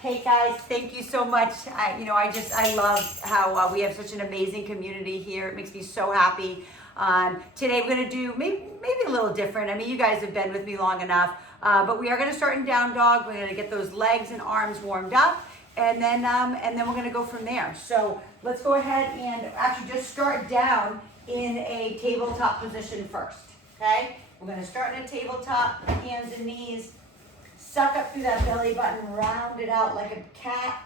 Hey guys, thank you so much. I love how we have such an amazing community here. It makes me so happy. Today we're gonna do maybe a little different. I mean, you guys have been with me long enough, but we are gonna start in down dog. We're gonna get those legs and arms warmed up, and then we're gonna go from there. So let's go ahead and actually just start down in a tabletop position first. Okay? We're gonna start in a tabletop, hands and knees. Suck up through that belly button, round it out like a cat.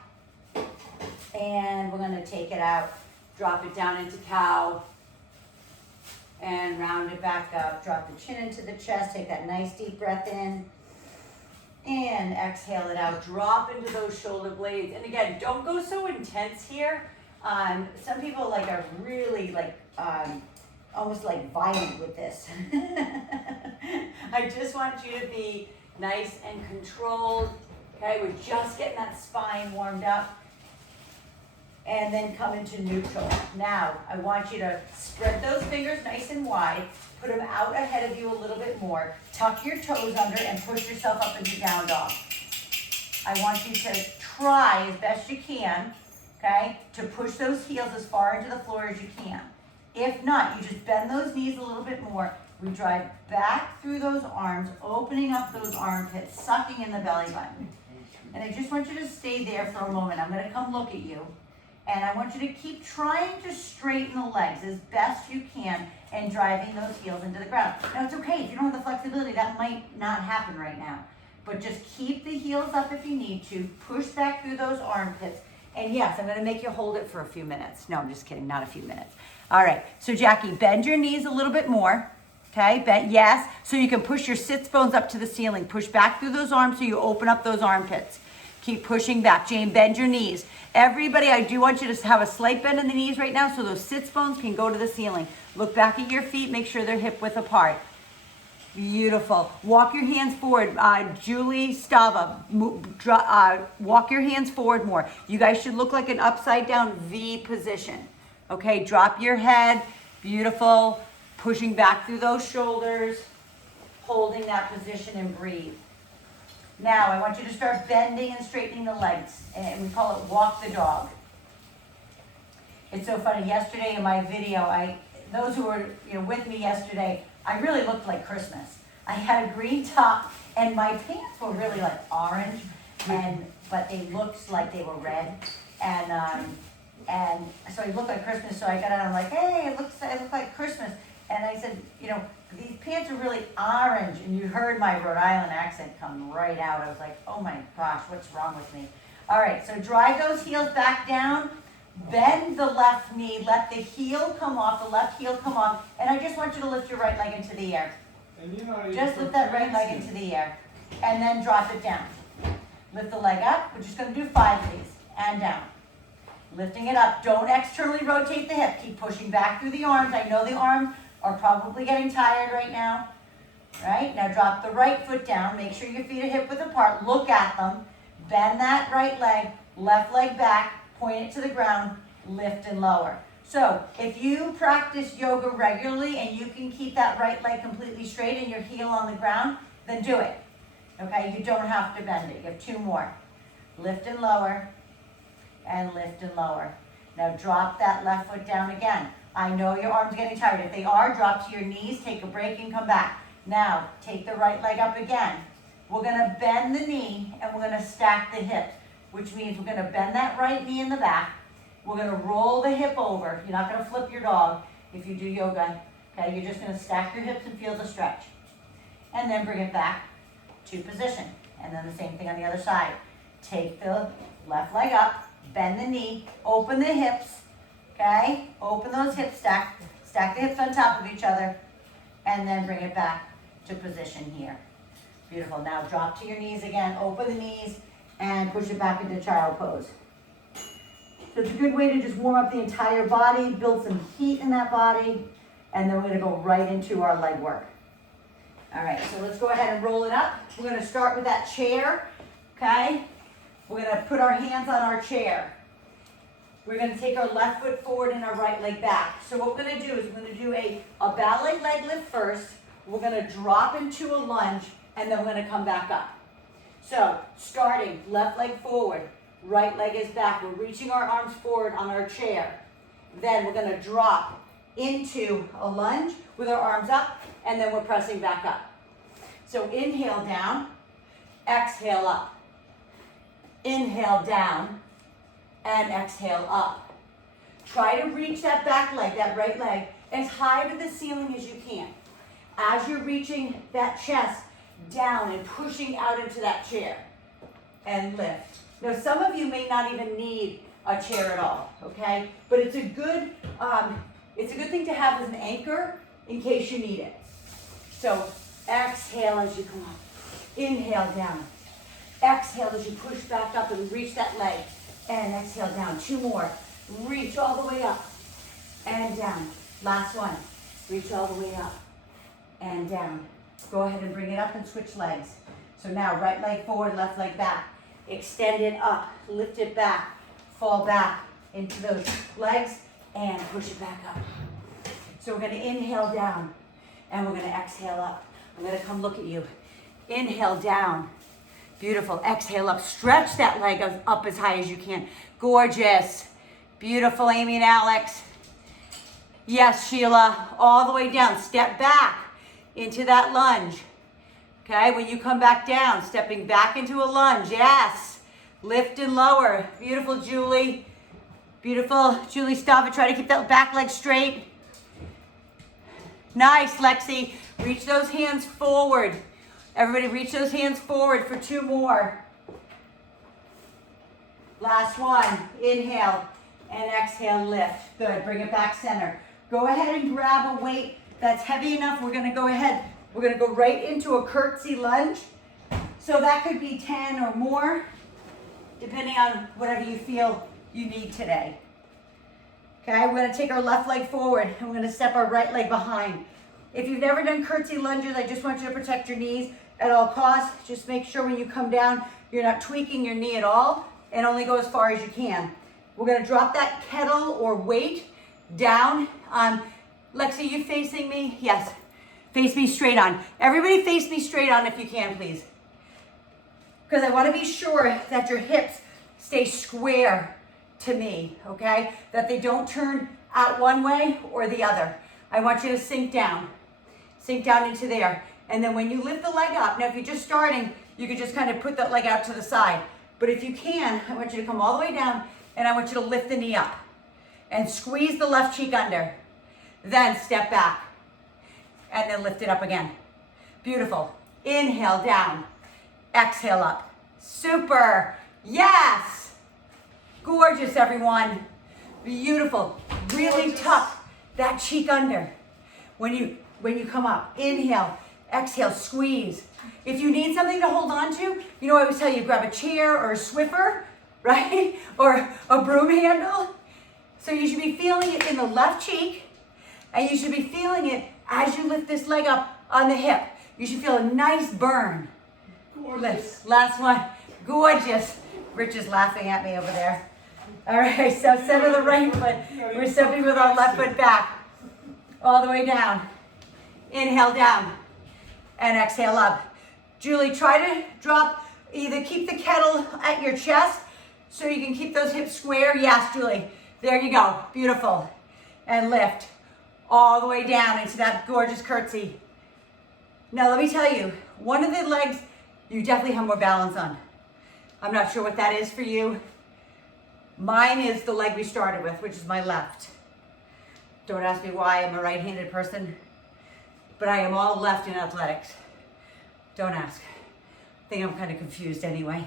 And we're gonna take it out, drop it down into cow, and round it back up. Drop the chin into the chest, take that nice deep breath in, and exhale it out. Drop into those shoulder blades. And again, don't go so intense here. Some people are really almost like violent with this. I just want you to be nice and controlled. Okay, we're just getting that spine warmed up. And then come into neutral. Now, I want you to spread those fingers nice and wide, put them out ahead of you a little bit more, tuck your toes under and push yourself up into down dog. I want you to try as best you can, okay, to push those heels as far into the floor as you can. If not, you just bend those knees a little bit more. We drive back through those arms, opening up those armpits, sucking in the belly button. And I just want you to stay there for a moment. I'm gonna come look at you. And I want you to keep trying to straighten the legs as best you can and driving those heels into the ground. Now it's okay, if you don't have the flexibility, that might not happen right now. But just keep the heels up if you need to, push back through those armpits. And yes, I'm gonna make you hold it for a few minutes. No, I'm just kidding, not a few minutes. All right, so Jackie, bend your knees a little bit more. Okay, yes, so you can push your sits bones up to the ceiling. Push back through those arms so you open up those armpits. Keep pushing back. Jane, bend your knees. Everybody, I do want you to have a slight bend in the knees right now so those sits bones can go to the ceiling. Look back at your feet, make sure they're hip width apart. Beautiful. Walk your hands forward. Julie Stava, walk your hands forward more. You guys should look like an upside down V position. Okay, drop your head. Beautiful. Pushing back through those shoulders, holding that position and breathe. Now, I want you to start bending and straightening the legs, and we call it walk the dog. It's so funny, yesterday in my video, those who were with me yesterday, I really looked like Christmas. I had a green top, and my pants were really like orange, but they looked like they were red, and so I looked like Christmas, so I got out and I'm like, hey, I look like Christmas. And I said, these pants are really orange. And you heard my Rhode Island accent come right out. I was like, oh my gosh, what's wrong with me? All right, so drive those heels back down. Bend the left knee. Let the heel come off, the left heel come off. And I just want you to lift your right leg into the air. Just lift that right leg into the air. And then drop it down. Lift the leg up. We're just going to do 5 of these. And down. Lifting it up. Don't externally rotate the hip. Keep pushing back through the arms. I know the arms are probably getting tired right now. Right? Now drop the right foot down. Make sure your feet are hip width apart. Look at them. Bend that right leg. Left leg back. Point it to the ground. Lift and lower. So if you practice yoga regularly and you can keep that right leg completely straight and your heel on the ground, then do it. Okay? You don't have to bend it. You have 2 more. Lift and lower. And lift and lower. Now drop that left foot down again. I know your arms are getting tired. If they are, drop to your knees, take a break and come back. Now, take the right leg up again. We're gonna bend the knee and we're gonna stack the hips, which means we're gonna bend that right knee in the back. We're gonna roll the hip over. You're not gonna flip your dog if you do yoga. Okay, you're just gonna stack your hips and feel the stretch. And then bring it back to position. And then the same thing on the other side. Take the left leg up, bend the knee, open the hips. Okay, open those hips, stack the hips on top of each other, and then bring it back to position here. Beautiful. Now drop to your knees again, open the knees, and push it back into child pose. So it's a good way to just warm up the entire body, build some heat in that body, and then we're gonna go right into our leg work. All right, so let's go ahead and roll it up. We're gonna start with that chair, okay? We're gonna put our hands on our chair. We're going to take our left foot forward and our right leg back. So what we're going to do is we're going to do a ballet leg lift first. We're going to drop into a lunge, and then we're going to come back up. So starting, left leg forward, right leg is back. We're reaching our arms forward on our chair. Then we're gonna drop into a lunge with our arms up, and then we're pressing back up. So inhale down, exhale up. Inhale down, and exhale up. Try to reach that back leg, that right leg, as high to the ceiling as you can. As you're reaching that chest down and pushing out into that chair, and lift. Now, some of you may not even need a chair at all, okay? But it's a good thing to have as an anchor in case you need it. So exhale as you come up. Inhale down. Exhale as you push back up and reach that leg. And exhale down. 2 more. Reach all the way up and down. Last one. Reach all the way up and down. Go ahead and bring it up and switch legs. So now right leg forward, left leg back. Extend it up, lift it back, fall back into those legs and push it back up. So we're gonna inhale down and we're gonna exhale up. I'm gonna come look at you. Inhale down, beautiful. Exhale up, stretch that leg up as high as you can. Gorgeous, beautiful, Amy and Alex. Yes, Sheila, all the way down. Step back into that lunge. Okay, when you come back down, stepping back into a lunge, yes. Lift and lower. Beautiful, Julie. Beautiful, Julie Stava. Try to keep that back leg straight. Nice, Lexi. Reach those hands forward. Everybody reach those hands forward for 2 more. Last one. Inhale and exhale, lift. Good, bring it back center. Go ahead and grab a weight that's heavy enough. We're gonna go ahead. We're gonna go right into a curtsy lunge. So that could be 10 or more, depending on whatever you feel you need today. Okay, we're gonna take our left leg forward and we're gonna step our right leg behind. If you've never done curtsy lunges, I just want you to protect your knees at all costs. Just make sure when you come down, you're not tweaking your knee at all and only go as far as you can. We're gonna drop that kettle or weight down. Lexi, you facing me? Yes. Face me straight on. Everybody face me straight on if you can, please. Because I want to be sure that your hips stay square to me, okay? That they don't turn out one way or the other. I want you to sink down into there. And then when you lift the leg up, now if you're just starting, you could just kind of put that leg out to the side. But if you can, I want you to come all the way down and I want you to lift the knee up and squeeze the left cheek under. Then step back. And then lift it up again. Beautiful. Inhale down. Exhale up. Super. Yes. Gorgeous, everyone. Beautiful. Really tuck that cheek under. When you come up, inhale, exhale, squeeze. If you need something to hold on to, you know I always tell you, grab a chair or a Swiffer, right? Or a broom handle. So you should be feeling it in the left cheek, and you should be feeling it as you lift this leg up on the hip. You should feel a nice burn. Gorgeous. Last one. Gorgeous. Rich is laughing at me over there. All right, so center the right foot. We're stepping with our left foot back. All the way down. Inhale down. And exhale up. Julie, try to drop, either keep the kettle at your chest so you can keep those hips square. Yes, Julie. There you go. Beautiful. And lift. All the way down into that gorgeous curtsy. Now let me tell you, one of the legs you definitely have more balance on. I'm not sure what that is for you. Mine is the leg we started with, which is my left. Don't ask me why, I'm a right-handed person, but I am all left in athletics. Don't ask. I think I'm kind of confused anyway.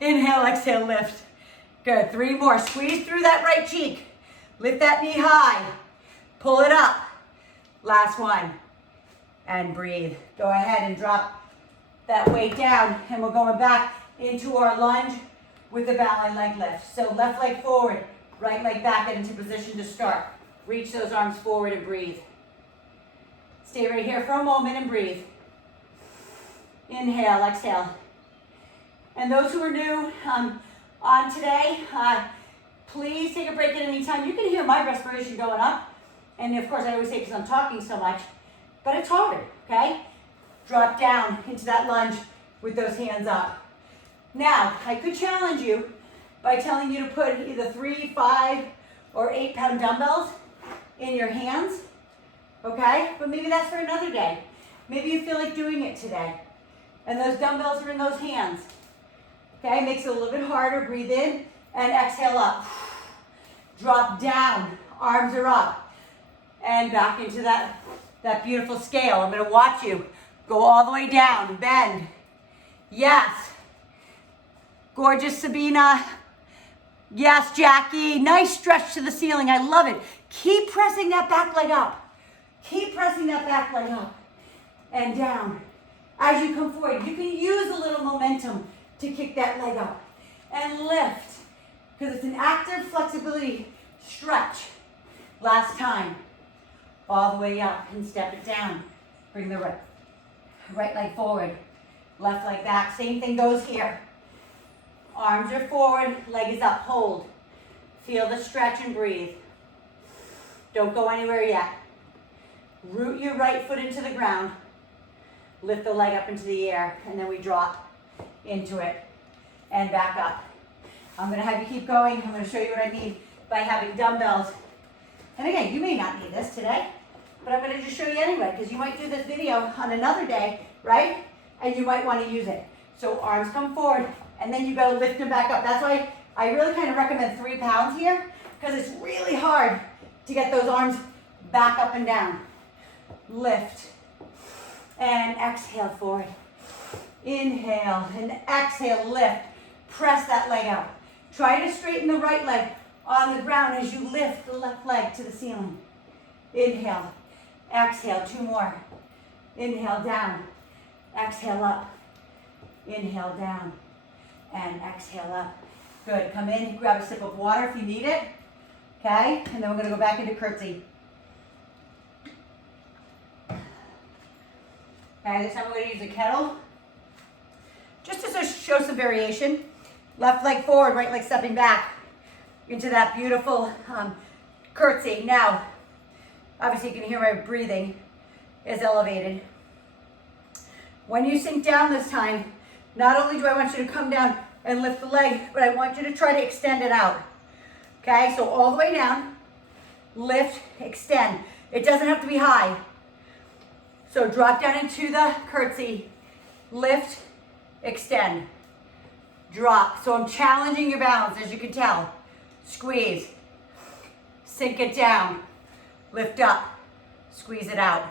Inhale, exhale, lift. Good, 3 more. Squeeze through that right cheek. Lift that knee high. Pull it up. Last one. And breathe. Go ahead and drop that weight down. And we're going back into our lunge with the ballet leg lift. So left leg forward, right leg back, get into position to start. Reach those arms forward and breathe. Stay right here for a moment and breathe. Inhale, exhale. And those who are new on today, please take a break at any time. You can hear my respiration going up. And of course, I always say because I'm talking so much, but it's harder, okay? Drop down into that lunge with those hands up. Now, I could challenge you by telling you to put either 3, 5, or 8-pound dumbbells in your hands, okay? But maybe that's for another day. Maybe you feel like doing it today. And those dumbbells are in those hands. Okay, makes it a little bit harder. Breathe in and exhale up. Drop down, arms are up. And back into that beautiful scale. I'm gonna watch you go all the way down, bend. Yes. Gorgeous Sabina. Yes, Jackie. Nice stretch to the ceiling. I love it. Keep pressing that back leg up. Keep pressing that back leg up and down. As you come forward, you can use a little momentum to kick that leg up and lift, because it's an active flexibility stretch. Last time. All the way up and step it down. Bring the right leg forward, left leg back. Same thing goes here. Arms are forward, leg is up, hold. Feel the stretch and breathe. Don't go anywhere yet. Root your right foot into the ground. Lift the leg up into the air, and then we drop into it and back up. I'm gonna have you keep going. I'm gonna show you what I mean by having dumbbells. And again, you may not need this today, but I'm gonna just show you anyway, because you might do this video on another day, right? And you might wanna use it. So arms come forward, and then you go lift them back up. That's why I really kind of recommend 3 pounds here, because it's really hard to get those arms back up and down. Lift, and exhale forward. Inhale, and exhale, lift. Press that leg out. Try to straighten the right leg on the ground as you lift the left leg to the ceiling. Inhale, exhale, 2 more. Inhale, down, exhale, up. Inhale, down, and exhale, up. Good, come in, grab a sip of water if you need it. Okay, and then we're gonna go back into curtsy. Okay, this time we're gonna use a kettle. Just to show some variation. Left leg forward, right leg stepping back into that beautiful curtsy. Now, obviously you can hear my breathing is elevated. When you sink down this time, not only do I want you to come down and lift the leg, but I want you to try to extend it out. Okay, so all the way down, lift, extend. It doesn't have to be high. So drop down into the curtsy, lift, extend, drop. So I'm challenging your balance, as you can tell. Squeeze, sink it down, lift up, squeeze it out.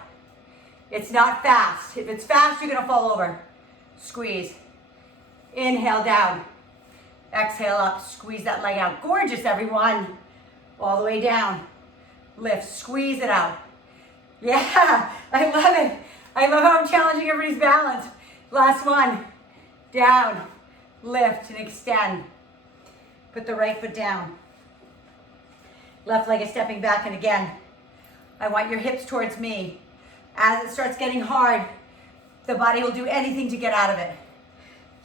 It's not fast. If it's fast, you're gonna fall over. Squeeze, inhale down, exhale up, squeeze that leg out. Gorgeous, everyone. All the way down, lift, squeeze it out. Yeah, I love it. I love how I'm challenging everybody's balance. Last one, down, lift and extend. Put the right foot down. Left leg is stepping back, and again, I want your hips towards me. As it starts getting hard, the body will do anything to get out of it.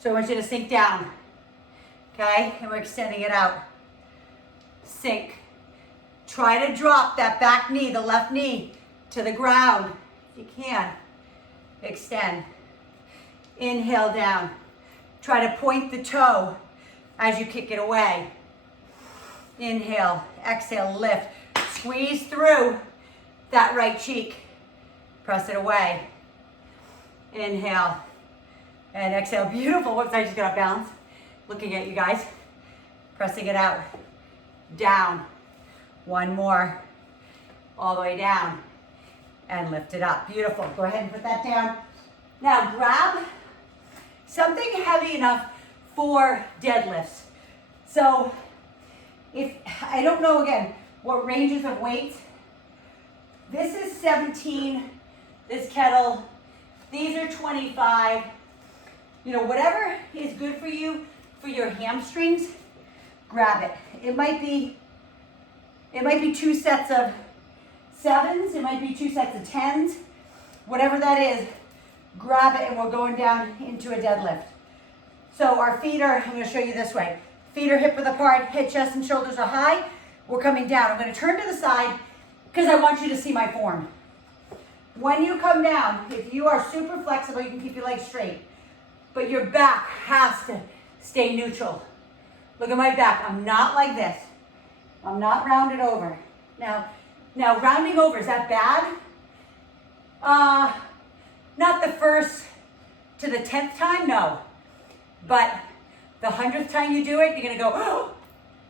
So I want you to sink down, okay? And we're extending it out. Sink. Try to drop that back knee, the left knee, to the ground, if you can. Extend. Inhale down. Try to point the toe as you kick it away. Inhale, exhale, lift. Squeeze through that right cheek. Press it away. Inhale and exhale. Beautiful. Whoops, I just got off balance. Looking at you guys. Pressing it out. Down. 1 more. All the way down. And lift it up. Beautiful. Go ahead and put that down. Now grab something heavy enough for deadlifts. So if, I don't know again, what ranges of weight. This is 17, this kettle. These are 25. You know, whatever is good for you, for your hamstrings, grab it. It might be 2 sets of 7s, it might be 2 sets of 10s, whatever that is, grab it, and we're going down into a deadlift. So our feet are, I'm gonna show you this way. Feet are hip width apart, head, chest, and shoulders are high. We're coming down. I'm gonna turn to the side because I want you to see my form. When you come down, if you are super flexible, you can keep your legs straight. but your back has to stay neutral. Look at my back. I'm not like this. I'm not rounded over. Now rounding over, is that bad? Not the first to the 10th time, no. But the 100th time you do it, you're gonna go,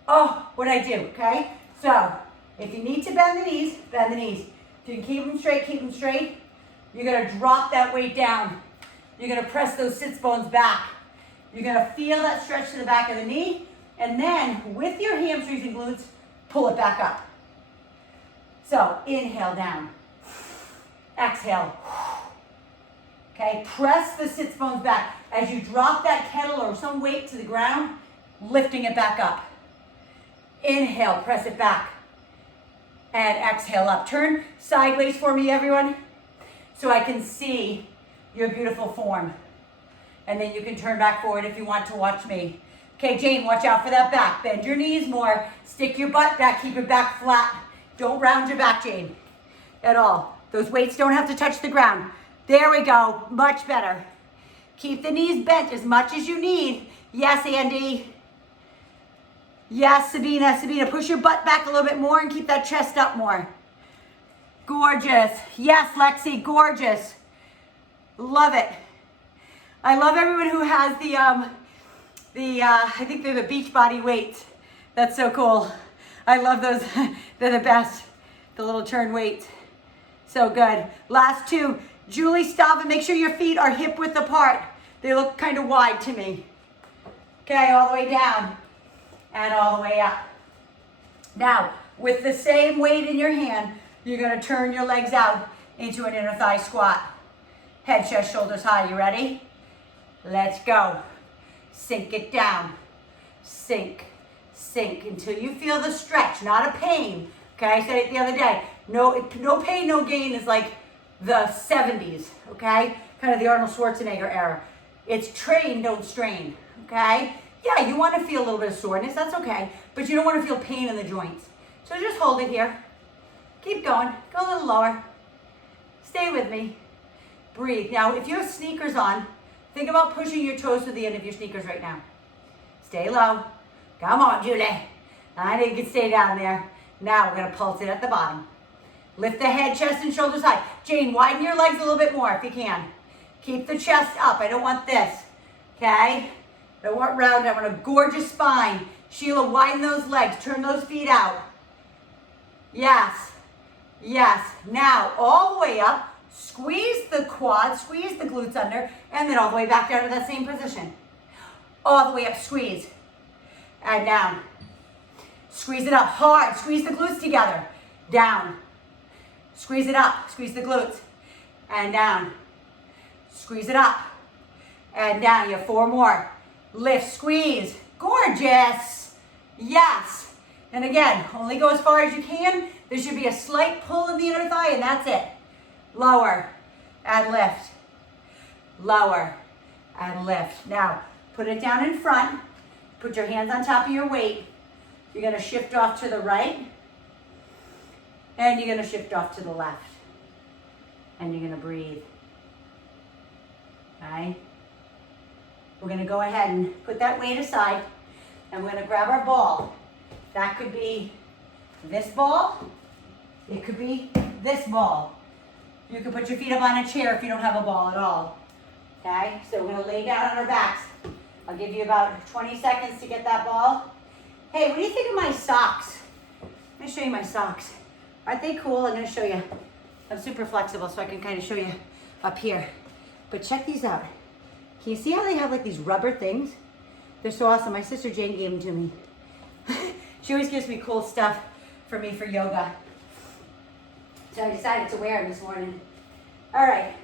oh, what'd I do, okay? So, if you need to bend the knees, bend the knees. If you can keep them straight, keep them straight. You're gonna drop that weight down. You're gonna press those sits bones back. You're gonna feel that stretch to the back of the knee, and then with your hamstrings and glutes, pull it back up. So, inhale down. Exhale. Okay, press the sits bones back. As you drop that kettle or some weight to the ground, lifting it back up. Inhale, press it back. And exhale up. Turn sideways for me, everyone, so I can see your beautiful form. And then you can turn back forward if you want to watch me. Okay, Jane, watch out for that back. Bend your knees more. Stick your butt back. Keep your back flat. Don't round your back, Jane, at all. Those weights don't have to touch the ground. There we go. Much better. Keep the knees bent as much as you need. Yes, Andy. Yes, Sabina. Sabina, push your butt back a little bit more and keep that chest up more. Gorgeous. Yes, Lexi, gorgeous. Love it. I love everyone who has I think they're the beach body weights. That's so cool. I love those. They're the best. The little turn weights. So good. Last two. Julie, stop and make sure your feet are hip width apart. They look kind of wide to me. Okay, all the way down and all the way up. Now, with the same weight in your hand, you're gonna turn your legs out into an inner thigh squat. Head, chest, shoulders high. You ready? Let's go. Sink it down. Sink, sink until you feel the stretch, not a pain. Okay, I said it the other day. No pain, no gain is like the 70s, okay? Kind of the Arnold Schwarzenegger era. It's train, don't strain, okay? Yeah, you want to feel a little bit of soreness, that's okay, but you don't want to feel pain in the joints. So just hold it here. Keep going, go a little lower. Stay with me. Breathe. Now, if you have sneakers on, think about pushing your toes to the end of your sneakers right now. Stay low. Come on, Julie. I know you can stay down there. Now we're gonna pulse it at the bottom. Lift the head, chest, and shoulders high. Jane, widen your legs a little bit more if you can. Keep the chest up. I don't want this, okay? I don't want round. I want a gorgeous spine. Sheila, widen those legs. Turn those feet out. Yes, yes. Now, all the way up. Squeeze the quads, squeeze the glutes under, and then all the way back down to that same position. All the way up, squeeze. And down. Squeeze it up hard. Squeeze the glutes together. Down. Squeeze it up. Squeeze the glutes. And down. Squeeze it up. And down. You have 4 more. Lift, squeeze. Gorgeous. Yes. And again, only go as far as you can. There should be a slight pull in the inner thigh, and that's it. Lower and lift. Lower and lift. Now, put it down in front. Put your hands on top of your weight. You're going to shift off to the right. And you're going to shift off to the left. And you're going to breathe. Okay? We're going to go ahead and put that weight aside. And we're going to grab our ball. That could be this ball. It could be this ball. You can put your feet up on a chair if you don't have a ball at all. Okay, so we're gonna lay down on our backs. I'll give you about 20 seconds to get that ball. Hey, what do you think of my socks? Let me show you my socks. Aren't they cool? I'm gonna show you. I'm super flexible, so I can kind of show you up here. But check these out. Can you see how they have like these rubber things? They're so awesome. My sister Jane gave them to me. She always gives me cool stuff for me for yoga. So I decided to wear them this morning. All right,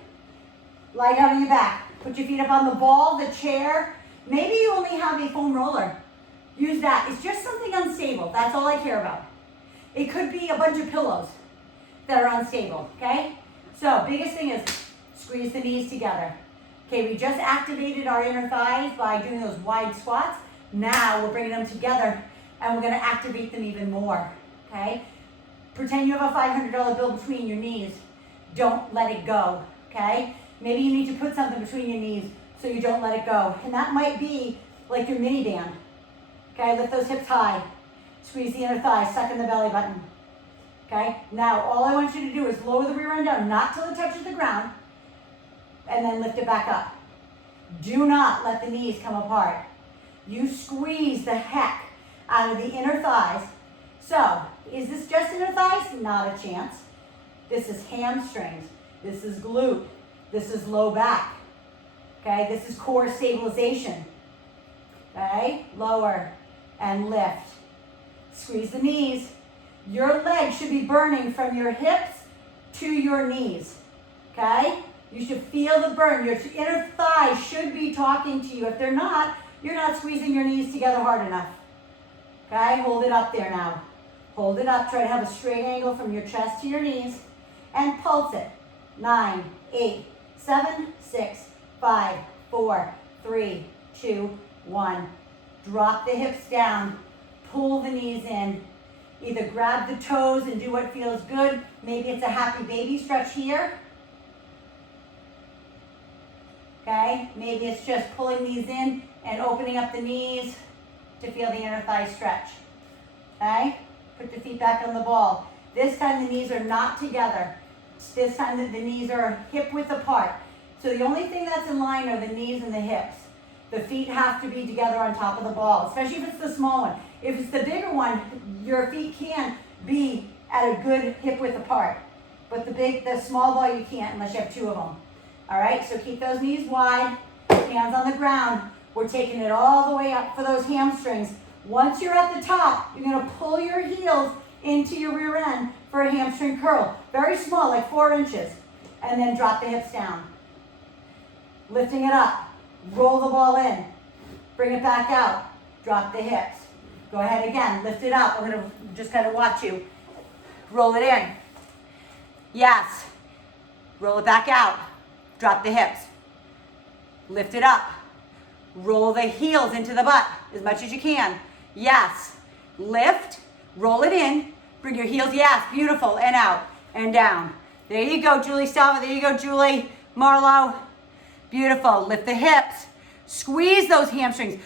lie down on your back. Put your feet up on the ball, the chair. Maybe you only have a foam roller. Use that. It's just something unstable. That's all I care about. It could be a bunch of pillows that are unstable, okay? So biggest thing is squeeze the knees together. Okay, we just activated our inner thighs by doing those wide squats. Now we're bringing them together and we're gonna activate them even more, okay? Pretend you have a $500 bill between your knees. Don't let it go, okay? Maybe you need to put something between your knees so you don't let it go. And that might be like your mini band. Okay, lift those hips high. Squeeze the inner thigh, suck in the belly button. Okay, now all I want you to do is lower the rear end down, not till it touches the ground, and then lift it back up. Do not let the knees come apart. You squeeze the heck out of the inner thighs. So, is this just inner thighs? Not a chance. This is hamstrings. This is glute. This is low back. Okay, this is core stabilization. Okay, lower and lift. Squeeze the knees. Your legs should be burning from your hips to your knees. Okay? You should feel the burn. Your inner thighs should be talking to you. If they're not, you're not squeezing your knees together hard enough. Okay? Hold it up there now. Hold it up. Try to have a straight angle from your chest to your knees. And pulse it. 9, 8, 7, 6, 5, 4, 3, 2, 1. Drop the hips down. Pull the knees in. Either grab the toes and do what feels good. Maybe it's a happy baby stretch here. Okay, maybe it's just pulling these in and opening up the knees to feel the inner thigh stretch. Okay, put the feet back on the ball. This time the knees are not together. This time the knees are hip width apart. So the only thing that's in line are the knees and the hips. The feet have to be together on top of the ball, especially if it's the small one. If it's the bigger one, your feet can be at a good hip width apart. But the small ball you can't unless you have two of them. All right, so keep those knees wide, hands on the ground. We're taking it all the way up for those hamstrings. Once you're at the top, you're gonna pull your heels into your rear end for a hamstring curl. Very small, like 4 inches. And then drop the hips down. Lifting it up, roll the ball in, bring it back out, drop the hips. Go ahead again, lift it up. I'm gonna just kind of watch you. Roll it in. Yes. Roll it back out. Drop the hips. Lift it up. Roll the heels into the butt as much as you can. Yes. Lift. Roll it in. Bring your heels. Yes. Beautiful. And out. And down. There you go, Julie Stalva. There you go, Julie Marlowe. Beautiful. Lift the hips. Squeeze those hamstrings.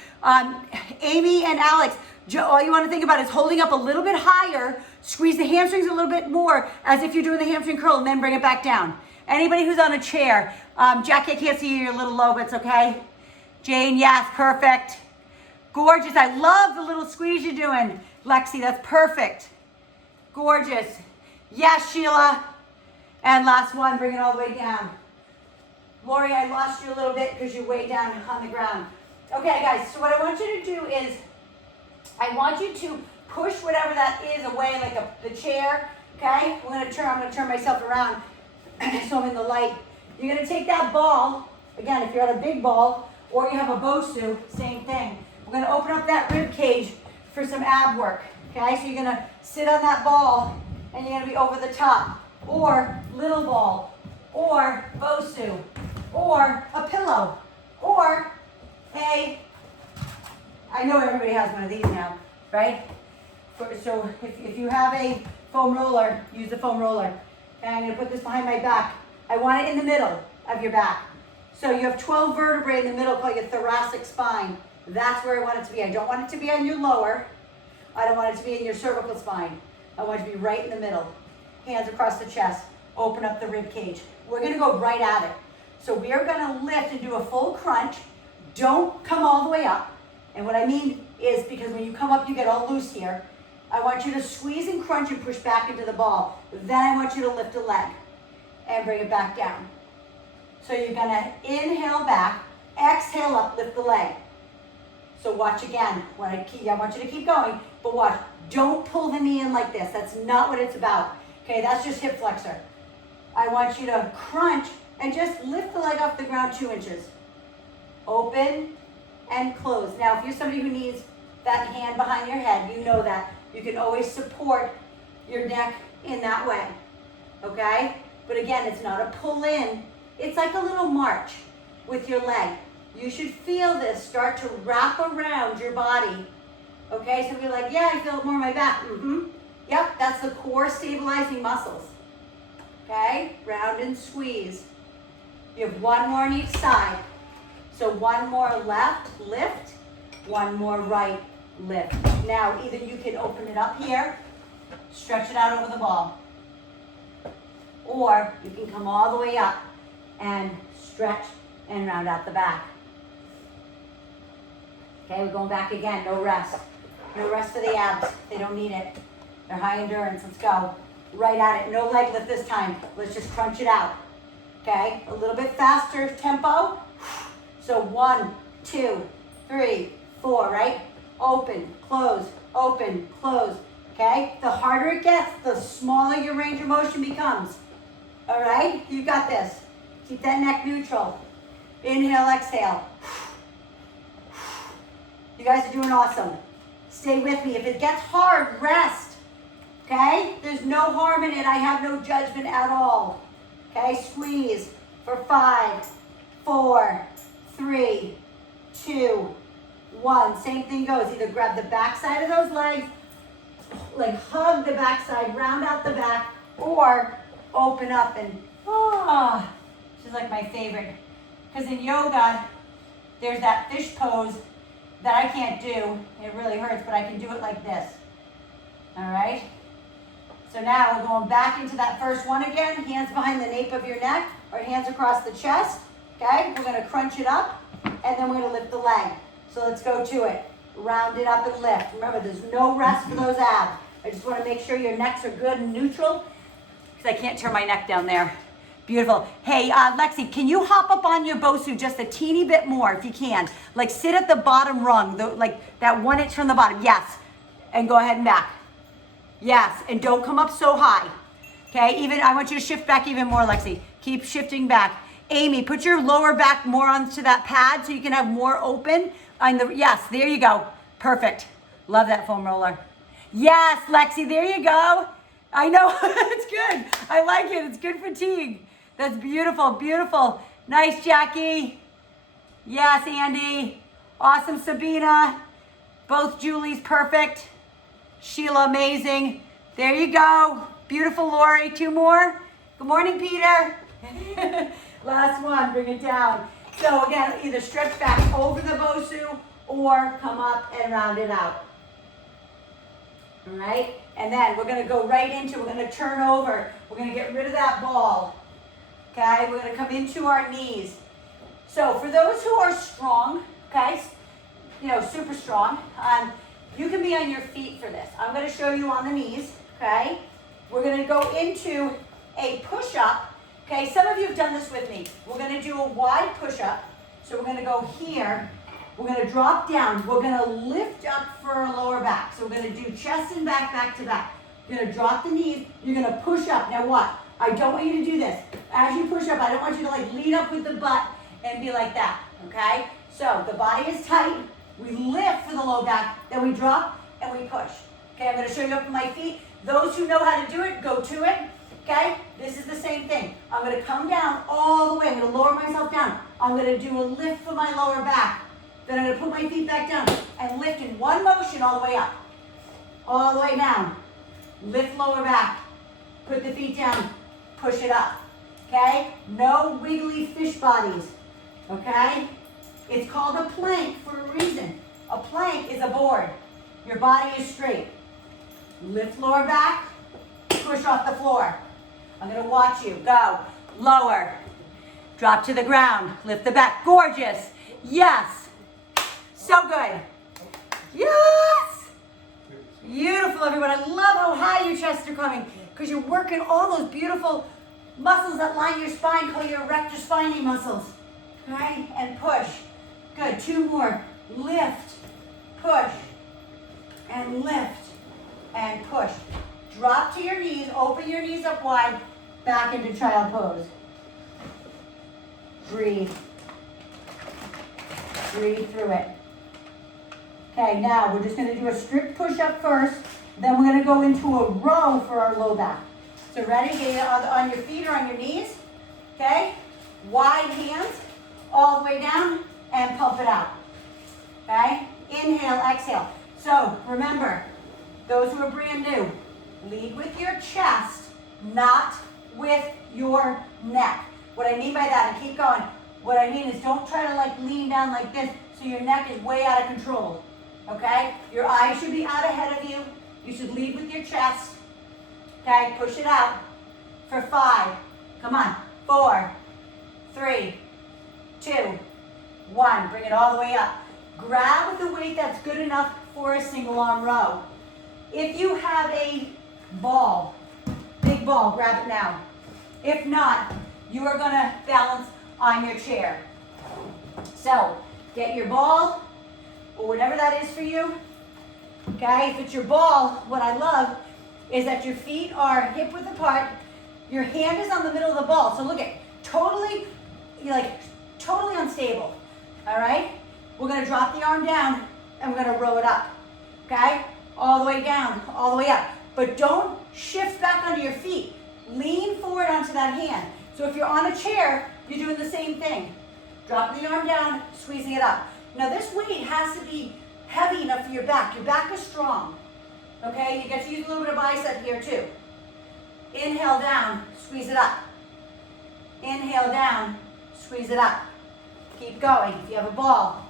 Amy and Alex, all you want to think about is holding up a little bit higher. Squeeze the hamstrings a little bit more as if you're doing the hamstring curl, and then bring it back down. Anybody who's on a chair. Jackie, I can't see you. You're a little low, but it's okay. Jane, yes, perfect. Gorgeous. I love the little squeeze you're doing. Lexi, that's perfect. Gorgeous. Yes, Sheila. And last one, bring it all the way down. Lori, I lost you a little bit because you're way down on the ground. Okay, guys, so what I want you to do is, I want you to push whatever that is away, like the chair, okay? I'm gonna turn myself around so I'm in the light. You're gonna take that ball, again, if you're on a big ball, or you have a Bosu, same thing. We're gonna open up that rib cage for some ab work, okay? So you're gonna sit on that ball, and you're gonna be over the top, or little ball, or Bosu, or a pillow, or I know everybody has one of these now, right? So if you have a foam roller, use the foam roller. And I'm gonna put this behind my back. I want it in the middle of your back. So you have 12 vertebrae in the middle called your thoracic spine. That's where I want it to be. I don't want it to be on your lower. I don't want it to be in your cervical spine. I want it to be right in the middle. Hands across the chest. Open up the rib cage. We're gonna go right at it. So we are gonna lift and do a full crunch. Don't come all the way up. And what I mean is, because when you come up, you get all loose here. I want you to squeeze and crunch and push back into the ball. Then I want you to lift a leg and bring it back down. So you're gonna inhale back, exhale up, lift the leg. So watch again. I want you to keep going, but watch. Don't pull the knee in like this. That's not what it's about. Okay, that's just hip flexor. I want you to crunch and just lift the leg off the ground 2 inches. Open and close. Now, if you're somebody who needs that hand behind your head, you know that. You can always support your neck in that way, okay? But again, it's not a pull in. It's like a little march with your leg. You should feel this start to wrap around your body, okay? So be like, yeah, I feel it more in my back. Yep, that's the core stabilizing muscles, okay? Round and squeeze. You have one more on each side. So one more left, lift, one more right, lift. Now, either you can open it up here, stretch it out over the ball, or you can come all the way up and stretch and round out the back. Okay, we're going back again, no rest. No rest for the abs, they don't need it. They're high endurance, let's go. Right at it, no leg lift this time. Let's just crunch it out. Okay, a little bit faster tempo. So 1, 2, 3, 4, right? Open, close, okay? The harder it gets, the smaller your range of motion becomes. All right, you got this. Keep that neck neutral. Inhale, exhale. You guys are doing awesome. Stay with me. If it gets hard, rest. Okay? There's no harm in it. I have no judgment at all. Okay? Squeeze for 5, 4, 3, 2, 1. Same thing goes. Either grab the back side of those legs, like hug the back side, round out the back, or open up and, this is like my favorite. Because in yoga, there's that fish pose that I can't do. It really hurts, but I can do it like this. All right? So now we're going back into that first one again. Hands behind the nape of your neck, or hands across the chest. Okay? We're going to crunch it up, and then we're going to lift the leg. So let's go to it. Round it up and lift. Remember, there's no rest for those abs. I just want to make sure your necks are good and neutral, because I can't turn my neck down there. Beautiful. Hey, Lexi, can you hop up on your Bosu just a teeny bit more if you can? Like sit at the bottom rung, like that 1 inch from the bottom. Yes. And go ahead and back. Yes. And don't come up so high. Okay. Even I want you to shift back even more, Lexi. Keep shifting back. Amy, put your lower back more onto that pad so you can have more open. Yes, there you go. Perfect. Love that foam roller. Yes, Lexi, there you go. I know. It's good. I like it. It's good fatigue. That's beautiful, beautiful. Nice, Jackie. Yes, Andy. Awesome, Sabina. Both Julie's perfect. Sheila, amazing. There you go. Beautiful, Lori. 2 more. Good morning, Peter. Last one, bring it down. So again, either stretch back over the Bosu or come up and round it out. All right? And then we're gonna go right into, we're gonna turn over. We're gonna get rid of that ball. Okay, we're gonna come into our knees. So for those who are strong, okay, super strong, you can be on your feet for this. I'm gonna show you on the knees, okay? We're gonna go into a push-up, okay? Some of you have done this with me. We're gonna do a wide push-up. So we're gonna go here. We're gonna drop down. We're gonna lift up for our lower back. So we're gonna do chest and back to back. You're gonna drop the knees. You're gonna push up. Now what? I don't want you to do this. As you push up, I don't want you to like lead up with the butt and be like that, okay? So the body is tight. We lift for the low back, then we drop and we push. Okay, I'm gonna show you up on my feet. Those who know how to do it, go to it, okay? This is the same thing. I'm gonna come down all the way. I'm gonna lower myself down. I'm gonna do a lift for my lower back. Then I'm gonna put my feet back down and lift in one motion all the way up. All the way down. Lift lower back. Put the feet down. Push it up. Okay? No wiggly fish bodies. Okay? It's called a plank for a reason. A plank is a board. Your body is straight. Lift lower back. Push off the floor. I'm going to watch you. Go. Lower. Drop to the ground. Lift the back. Gorgeous. Yes. So good. Yes. Beautiful, everyone. I love how high your chests are coming because you're working all those beautiful muscles that line your spine, called your erector spinae muscles. Okay? And push. Good. 2 more. Lift. Push. And lift. And push. Drop to your knees. Open your knees up wide. Back into child pose. Breathe. Breathe through it. Okay, now we're just going to do a strict push-up first. Then we're going to go into a row for our low back. So ready? Get it on your feet or on your knees. Okay? Wide hands all the way down and pump it out. Okay? Inhale, exhale. So remember, those who are brand new, lead with your chest, not with your neck. What I mean by that, and keep going, What I mean is don't try to like lean down like this so your neck is way out of control, okay? Your eyes should be out ahead of you. You should lead with your chest, okay? Push it out for 5. Come on, 4, 3, 2, 1. Bring it all the way up. Grab with the weight that's good enough for a single arm row. If you have a ball, big ball, grab it now. If not, you are gonna balance on your chair. So, get your ball, or whatever that is for you. Okay, if it's your ball, what I love is that your feet are hip width apart, your hand is on the middle of the ball. So look at, totally unstable, all right? We're gonna drop the arm down and we're gonna row it up, okay? All the way down, all the way up. But don't shift back onto your feet. Lean forward onto that hand. So if you're on a chair, you're doing the same thing. Dropping the arm down, squeezing it up. Now this weight has to be heavy enough for your back. Your back is strong, okay? You get to use a little bit of bicep here too. Inhale down, squeeze it up. Inhale down, squeeze it up. Keep going. If you have a ball,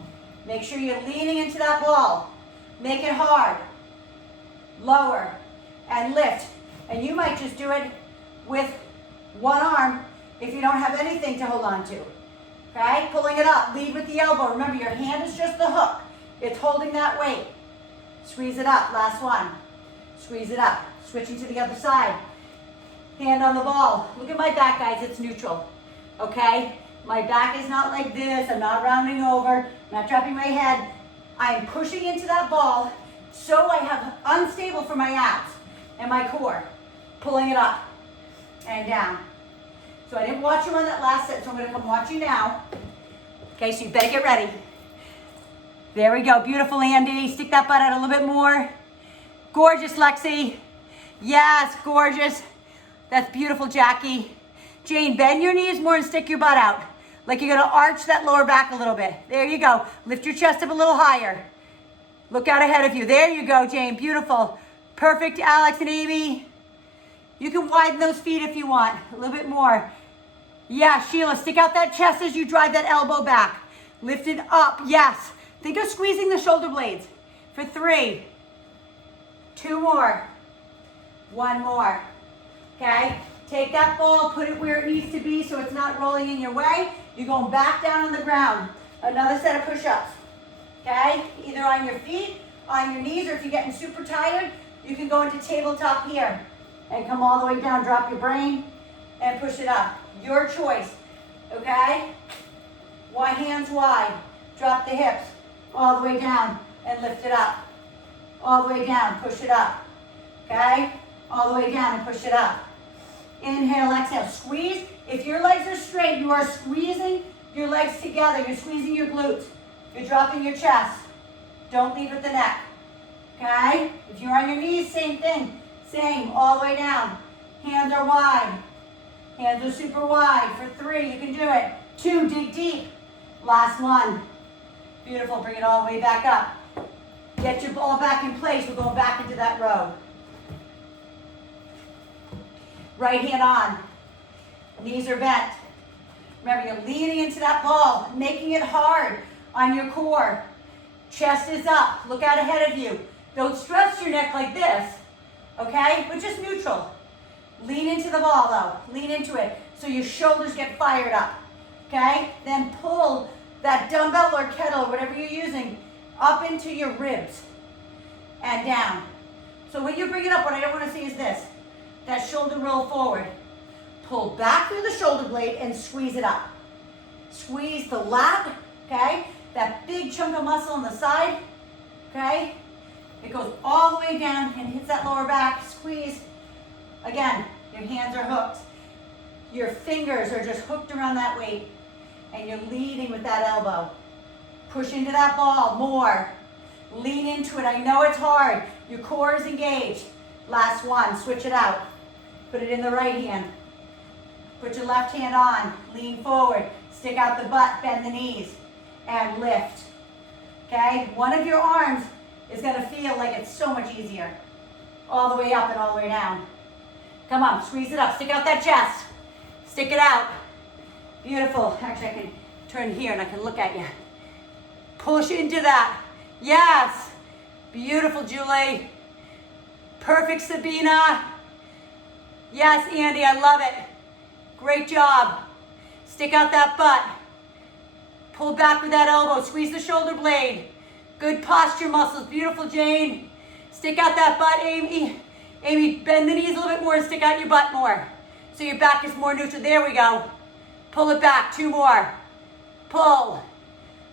make sure you're leaning into that ball. Make it hard. Lower and lift. And you might just do it with one arm if you don't have anything to hold on to. Okay? Pulling it up. Lead with the elbow. Remember, your hand is just the hook. It's holding that weight. Squeeze it up. Last one. Squeeze it up. Switching to the other side. Hand on the ball. Look at my back, guys. It's neutral. Okay? My back is not like this. I'm not rounding over. I'm not dropping my head. I am pushing into that ball so I have unstable for my abs and my core. Pulling it up and down. So I didn't watch you on that last set, so I'm going to come watch you now. Okay, so you better get ready. There we go. Beautiful, Andy. Stick that butt out a little bit more. Gorgeous, Lexi. Yes, gorgeous. That's beautiful, Jackie. Jane, bend your knees more and stick your butt out. Like you're going to arch that lower back a little bit. There you go. Lift your chest up a little higher. Look out ahead of you. There you go, Jane. Beautiful. Perfect, Alex and Amy. You can widen those feet if you want. A little bit more. Yeah, Sheila, stick out that chest as you drive that elbow back. Lift it up. Yes. Think of squeezing the shoulder blades. For 3. 2 more. 1 more. Okay? Take that ball, put it where it needs to be so it's not rolling in your way. You're going back down on the ground. Another set of push-ups. Okay? Either on your feet, on your knees, or if you're getting super tired, you can go into tabletop here and come all the way down. Drop your brain and push it up. Your choice. Okay? One hand's wide. Drop the hips all the way down and lift it up. All the way down, push it up. Okay? All the way down and push it up. Inhale, exhale. Squeeze. If your legs are straight, you are squeezing your legs together. You're squeezing your glutes. You're dropping your chest. Don't lead with the neck. Okay? If you're on your knees, same thing. Same, all the way down. Hands are wide. Hands are super wide. For 3, you can do it. 2, dig deep. Last one. Beautiful. Bring it all the way back up. Get your ball back in place. We're going back into that row. Right hand on. Knees are bent. Remember, you're leaning into that ball, making it hard on your core. Chest is up. Look out ahead of you. Don't stretch your neck like this, okay? But just neutral. Lean into the ball, though. Lean into it so your shoulders get fired up, okay? Then pull that dumbbell or kettle, or whatever you're using, up into your ribs and down. So when you bring it up, what I don't want to see is this. That shoulder roll forward. Pull back through the shoulder blade and squeeze it up. Squeeze the lat, okay? That big chunk of muscle on the side, okay? It goes all the way down and hits that lower back. Squeeze. Again, your hands are hooked. Your fingers are just hooked around that weight. And you're leading with that elbow. Push into that ball more. Lean into it. I know it's hard. Your core is engaged. Last one. Switch it out. Put it in the right hand. Put your left hand on. Lean forward. Stick out the butt. Bend the knees. And lift. Okay? One of your arms is going to feel like it's so much easier. All the way up and all the way down. Come on. Squeeze it up. Stick out that chest. Stick it out. Beautiful. Actually, I can turn here and I can look at you. Push into that. Yes. Beautiful, Julie. Perfect, Sabina. Yes, Andy, I love it. Great job. Stick out that butt. Pull back with that elbow. Squeeze the shoulder blade. Good posture muscles. Beautiful, Jane. Stick out that butt, Amy. Amy, bend the knees a little bit more and stick out your butt more. So your back is more neutral. There we go. Pull it back. 2 more. Pull.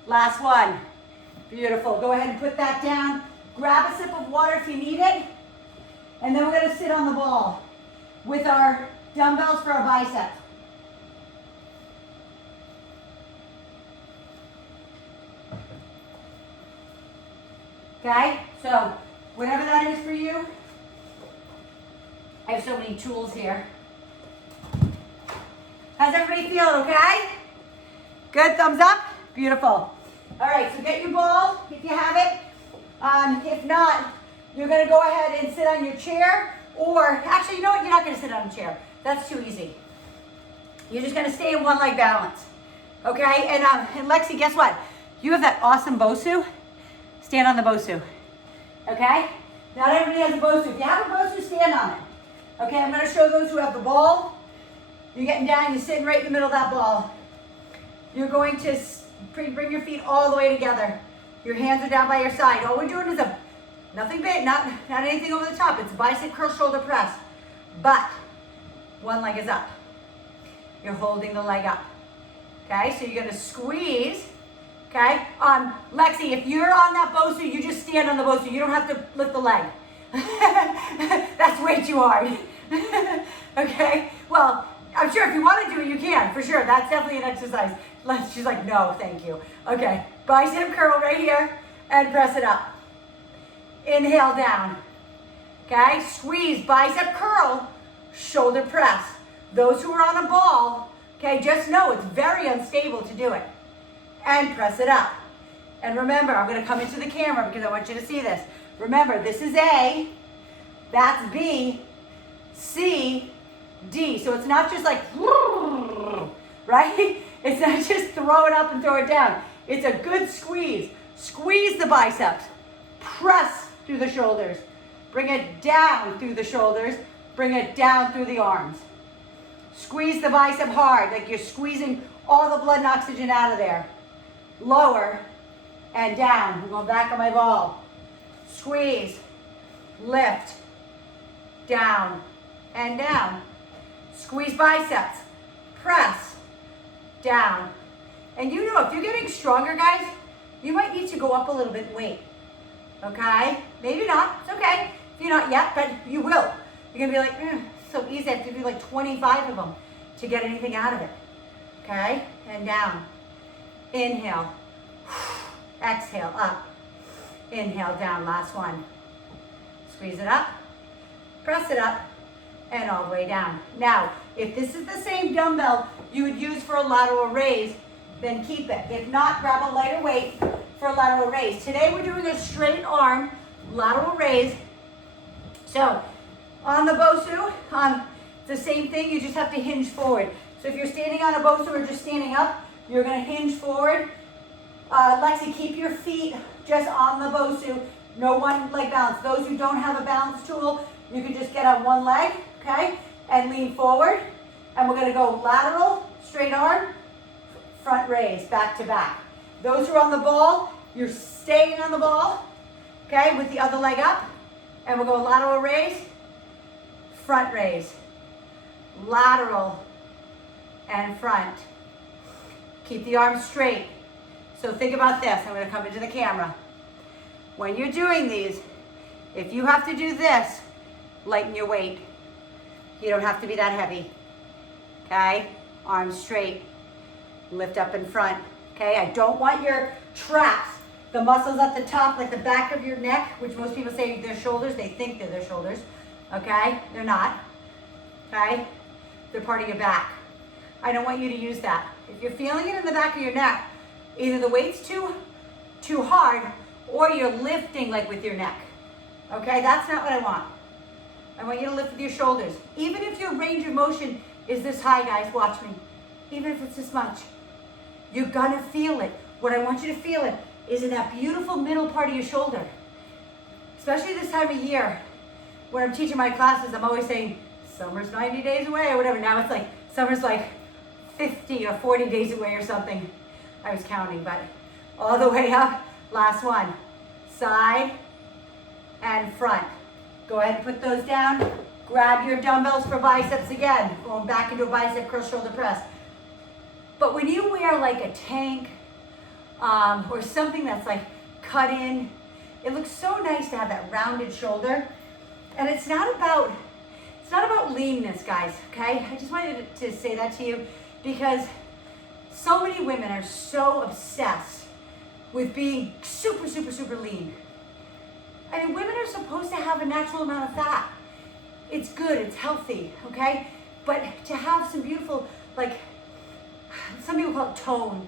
Last one. Beautiful. Go ahead and put that down. Grab a sip of water if you need it. And then we're going to sit on the ball with our dumbbells for our biceps. Okay? So, whatever that is for you. I have so many tools here. How's everybody feeling, okay? Good, thumbs up? Beautiful. All right, so get your ball if you have it. If not, you're gonna go ahead and sit on your chair, or actually, you know what? You're not gonna sit on a chair. That's too easy. You're just gonna stay in one leg balance, okay? And Lexi, guess what? You have that awesome Bosu. Stand on the Bosu, okay? Not everybody has a Bosu. If you have a Bosu, stand on it. Okay, I'm gonna show those who have the ball. You're getting down, you're sitting right in the middle of that ball. You're going to bring your feet all the way together. Your hands are down by your side. All we're doing is nothing big, not anything over the top. It's bicep curl, shoulder press. But one leg is up. You're holding the leg up. Okay, so you're gonna squeeze. Okay, Lexi, if you're on that Bosu, you just stand on the Bosu. You don't have to lift the leg. That's way too hard. Okay, well, I'm sure if you want to do it, you can, for sure. That's definitely an exercise. She's like, no, thank you. Okay, bicep curl right here and press it up. Inhale down. Okay, squeeze, bicep curl, shoulder press. Those who are on a ball, okay, just know it's very unstable to do it. And press it up. And remember, I'm going to come into the camera because I want you to see this. Remember, this is A, that's B, C, D. So it's not just like, right? It's not just throw it up and throw it down. It's a good squeeze. Squeeze the biceps. Press through the shoulders. Bring it down through the shoulders. Bring it down through the arms. Squeeze the bicep hard, like you're squeezing all the blood and oxygen out of there. Lower and down. I'm going back on my ball. Squeeze, lift, down and down. Squeeze biceps, press, down. And you know, if you're getting stronger, guys, you might need to go up a little bit in weight. Okay? Maybe not. It's okay if you're not yet, but you will. You're going to be like, it's so easy. I have to do like 25 of them to get anything out of it. Okay? And down. Inhale. Exhale, up. Inhale, down. Last one. Squeeze it up. Press it up. And all the way down. Now, if this is the same dumbbell you would use for a lateral raise, then keep it. If not, grab a lighter weight for a lateral raise. Today we're doing a straight arm lateral raise. So, on the Bosu, it's the same thing. You just have to hinge forward. So if you're standing on a Bosu or just standing up, you're going to hinge forward. Lexi, keep your feet just on the Bosu. No one leg balance. Those who don't have a balance tool, you can just get on one leg, okay? And lean forward. And we're going to go lateral, straight arm, front raise, back to back. Those who are on the ball, you're staying on the ball, okay, with the other leg up. And we'll go lateral raise, front raise, lateral, and front. Keep the arms straight. So think about this. I'm going to come into the camera. When you're doing these, if you have to do this, lighten your weight. You don't have to be that heavy. Okay? Arms straight. Lift up in front. Okay? I don't want your traps, the muscles at the top, like the back of your neck, which most people say they're shoulders. They think they're their shoulders. Okay? They're not. Okay? They're part of your back. I don't want you to use that. If you're feeling it in the back of your neck, either the weight's too hard or you're lifting like with your neck. Okay? That's not what I want. I want you to lift with your shoulders. Even if your range of motion is this high, guys, watch me. Even if it's this much. You're gonna feel it. What I want you to feel it is in that beautiful middle part of your shoulder. Especially this time of year, when I'm teaching my classes, I'm always saying, summer's 90 days away or whatever. Now it's like, summer's like 50 or 40 days away or something. I was counting, but all the way up. Last one. Side and front. Go ahead and put those down. Grab your dumbbells for biceps again. Going back into a bicep curl shoulder press. But when you wear like a tank or something that's like cut in, it looks so nice to have that rounded shoulder. And it's not about leanness, guys, okay? I just wanted to say that to you because so many women are so obsessed with being super, super, super lean. I mean, women are supposed to have a natural amount of fat. It's good, it's healthy, okay? But to have some beautiful, like, some people call it tone,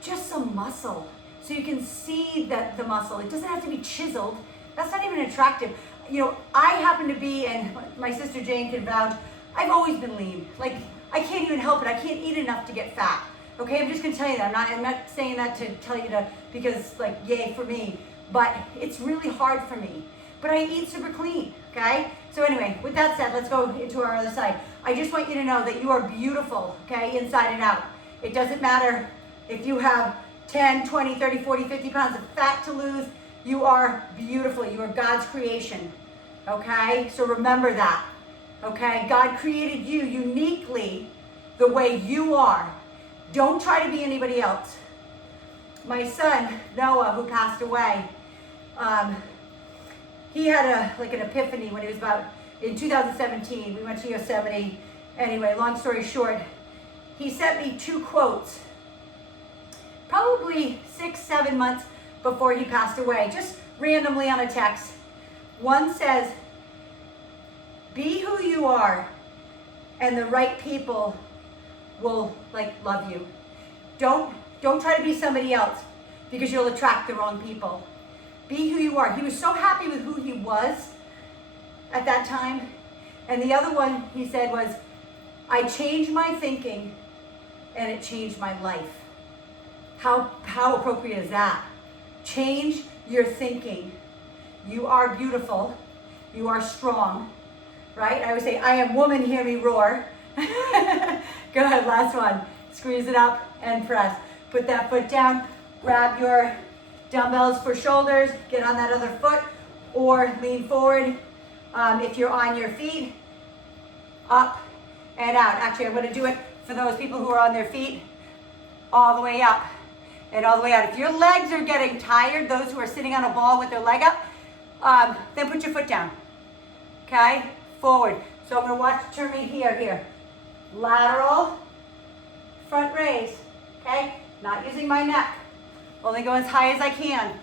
just some muscle, so you can see that the muscle. It doesn't have to be chiseled. That's not even attractive. You know, I happen to be, and my sister Jane can vouch, I've always been lean. Like, I can't even help it. I can't eat enough to get fat. Okay, I'm just gonna tell you that. I'm not saying that to tell you to, because like, yay for me, but it's really hard for me. But I eat super clean, okay? So anyway, with that said, let's go into our other side. I just want you to know that you are beautiful, okay, inside and out. It doesn't matter if you have 10, 20, 30, 40, 50 pounds of fat to lose, you are beautiful. You are God's creation, okay? So remember that, okay? God created you uniquely the way you are. Don't try to be anybody else. My son, Noah, who passed away, he had an epiphany when he was in 2017. We went to Yosemite. Anyway, long story short, he sent me 2 quotes, probably 6, 7 months before he passed away, just randomly on a text. One says, be who you are and the right people will love you. Don't try to be somebody else because you'll attract the wrong people. Be who you are. He was so happy with who he was at that time. And the other one he said was, I changed my thinking and it changed my life. How appropriate is that? Change your thinking. You are beautiful. You are strong, right? I always say, I am woman, hear me roar. Go ahead, last one. Squeeze it up and press. Put that foot down. Grab your dumbbells for shoulders. Get on that other foot or lean forward. If you're on your feet, up and out. Actually, I'm going to do it for those people who are on their feet, all the way up and all the way out. If your legs are getting tired, those who are sitting on a ball with their leg up, then put your foot down, okay? Forward. So I'm going to turn me here. Lateral, front raise, okay? Not using my neck. Only go as high as I can.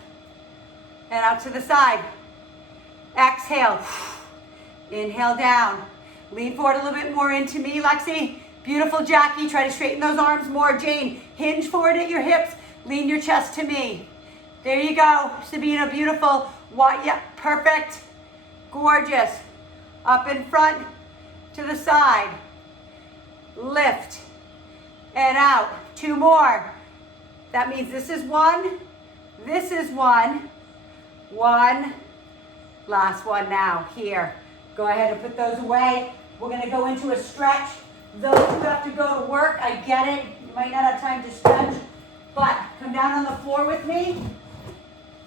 And out to the side. Exhale. Inhale down. Lean forward a little bit more into me, Lexi. Beautiful, Jackie. Try to straighten those arms more. Jane, hinge forward at your hips. Lean your chest to me. There you go. Sabina, beautiful. Yeah, perfect. Gorgeous. Up in front, to the side. Lift. And out. 2 more. That means this is 1. This is 1. 1. Last one now. Here. Go ahead and put those away. We're going to go into a stretch. Those who have to go to work, I get it. You might not have time to stretch, but come down on the floor with me.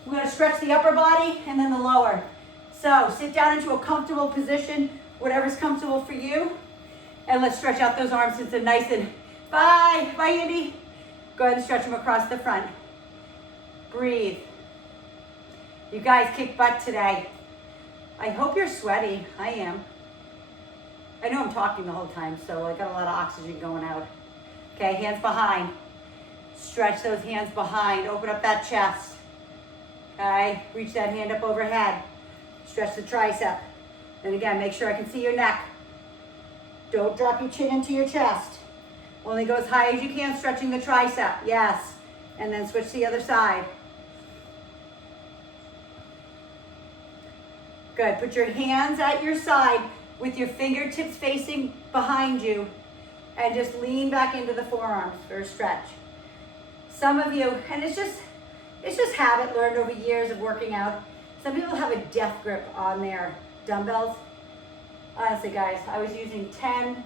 We're going to stretch the upper body and then the lower. So sit down into a comfortable position, whatever's comfortable for you. And let's stretch out those arms since they're nice and... Bye, Andy. Go ahead and stretch them across the front. Breathe. You guys kick butt today. I hope you're sweaty. I am. I know I'm talking the whole time, so I got a lot of oxygen going out. Okay, hands behind. Stretch those hands behind. Open up that chest. Okay, reach that hand up overhead. Stretch the tricep. And again, make sure I can see your neck. Don't drop your chin into your chest. Only go as high as you can, stretching the tricep. Yes. And then switch to the other side. Good. Put your hands at your side with your fingertips facing behind you and just lean back into the forearms for a stretch. Some of you, and it's just habit learned over years of working out. Some people have a death grip on their dumbbells. Honestly, guys, I was using 10,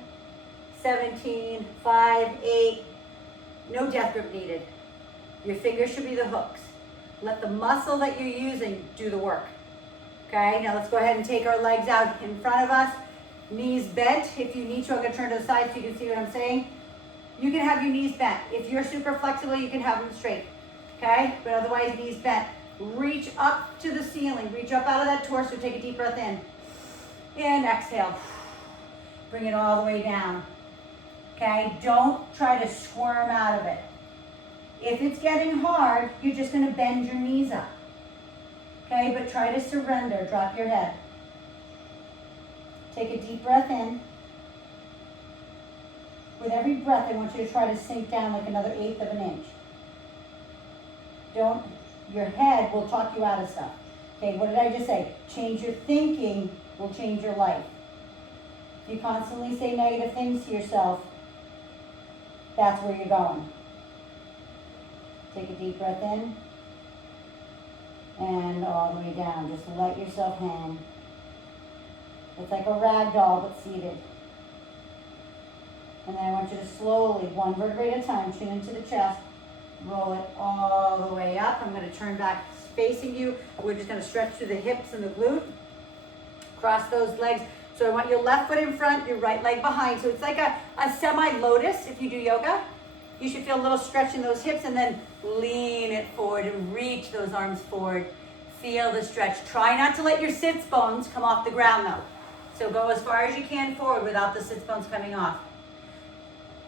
17, 5, 8, no death grip needed. Your fingers should be the hooks. Let the muscle that you're using do the work. Okay, now let's go ahead and take our legs out in front of us. Knees bent. If you need to, I'm gonna turn to the side so you can see what I'm saying. You can have your knees bent. If you're super flexible, you can have them straight. Okay, but otherwise knees bent. Reach up to the ceiling. Reach up out of that torso. Take a deep breath in. And exhale. Bring it all the way down. Okay, don't try to squirm out of it. If it's getting hard, you're just gonna bend your knees up. Okay, but try to surrender. Drop your head. Take a deep breath in. With every breath, I want you to try to sink down like another 1/8 of an inch. Your head will talk you out of stuff. Okay, what did I just say? Change your thinking will change your life. If you constantly say negative things to yourself, that's where you're going. Take a deep breath in and all the way down. Just let yourself hang. It's like a rag doll but seated. And then I want you to slowly, one vertebrae at a time, chin into the chest, roll it all the way up. I'm going to turn back facing you. We're just going to stretch through the hips and the glute. Cross those legs. So I want your left foot in front, your right leg behind. So it's like a semi-lotus if you do yoga. You should feel a little stretch in those hips and then lean it forward and reach those arms forward. Feel the stretch. Try not to let your sits bones come off the ground though. So go as far as you can forward without the sits bones coming off.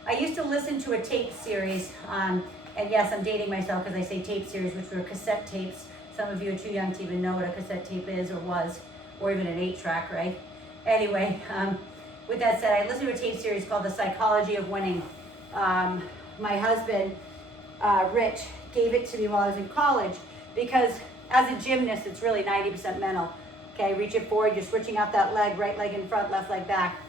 I used to listen to a tape series, and yes, I'm dating myself because I say tape series, which were cassette tapes. Some of you are too young to even know what a cassette tape is or was, or even an 8-track, right? Anyway, with that said, I listened to a tape series called The Psychology of Winning. My husband, Rich, gave it to me while I was in college because as a gymnast, it's really 90% mental. Okay, reach it forward, you're switching out that leg, right leg in front, left leg back,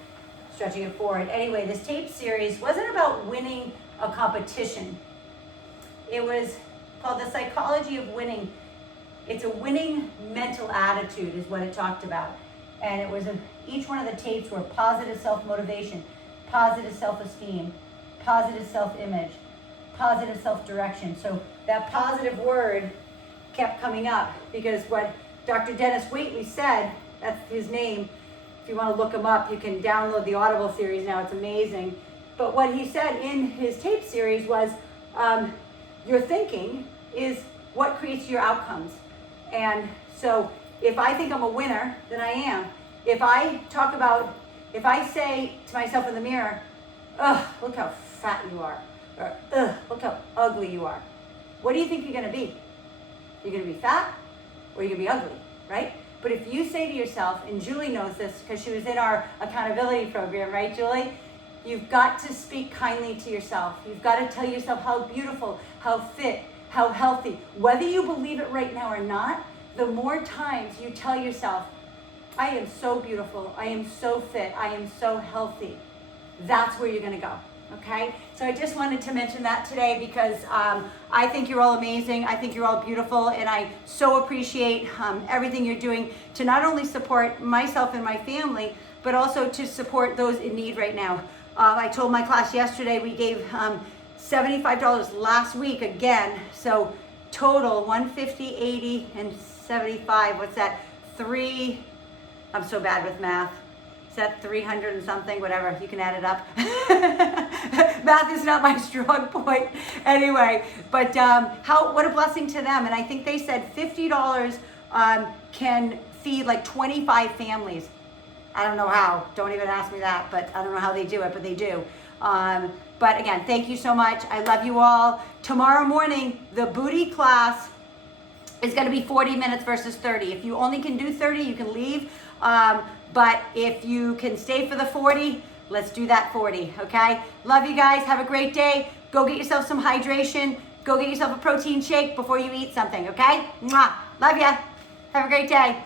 stretching it forward. Anyway, this tape series wasn't about winning a competition. It was called The Psychology of Winning. It's a winning mental attitude is what it talked about. And it was each one of the tapes were positive self-motivation, positive self-esteem, positive self-image, positive self-direction. So that positive word kept coming up because what Dr. Dennis Waitley said, that's his name. If you want to look him up, you can download the Audible series now. It's amazing. But what he said in his tape series was, your thinking is what creates your outcomes. And so if I think I'm a winner, then I am. If I say to myself in the mirror, ugh, look how fat you are, or ugh, look how ugly you are, what do you think you're going to be? You're going to be fat or you're going to be ugly, right? But if you say to yourself, and Julie knows this because she was in our accountability program, right, Julie? You've got to speak kindly to yourself. You've got to tell yourself how beautiful, how fit, how healthy. Whether you believe it right now or not, the more times you tell yourself, I am so beautiful, I am so fit, I am so healthy, that's where you're going to go. Okay, so I just wanted to mention that today because I think you're all amazing. I think you're all beautiful, and I so appreciate everything you're doing to not only support myself and my family, but also to support those in need right now. I told my class yesterday we gave $75 last week again, so total $150, $80, and $75. What's that? I'm so bad with math. Is that 300 and something? Whatever, you can add it up. Math is not my strong point. Anyway, but what a blessing to them. And I think they said $50 can feed like 25 families. I don't know how. Don't even ask me that, but I don't know how they do it, but they do. But again, thank you so much. I love you all. Tomorrow morning, the booty class is going to be 40 minutes versus 30. If you only can do 30, you can leave. But if you can stay for the 40, let's do that 40, okay? Love you guys. Have a great day. Go get yourself some hydration. Go get yourself a protein shake before you eat something, okay? Mwah. Love ya. Have a great day.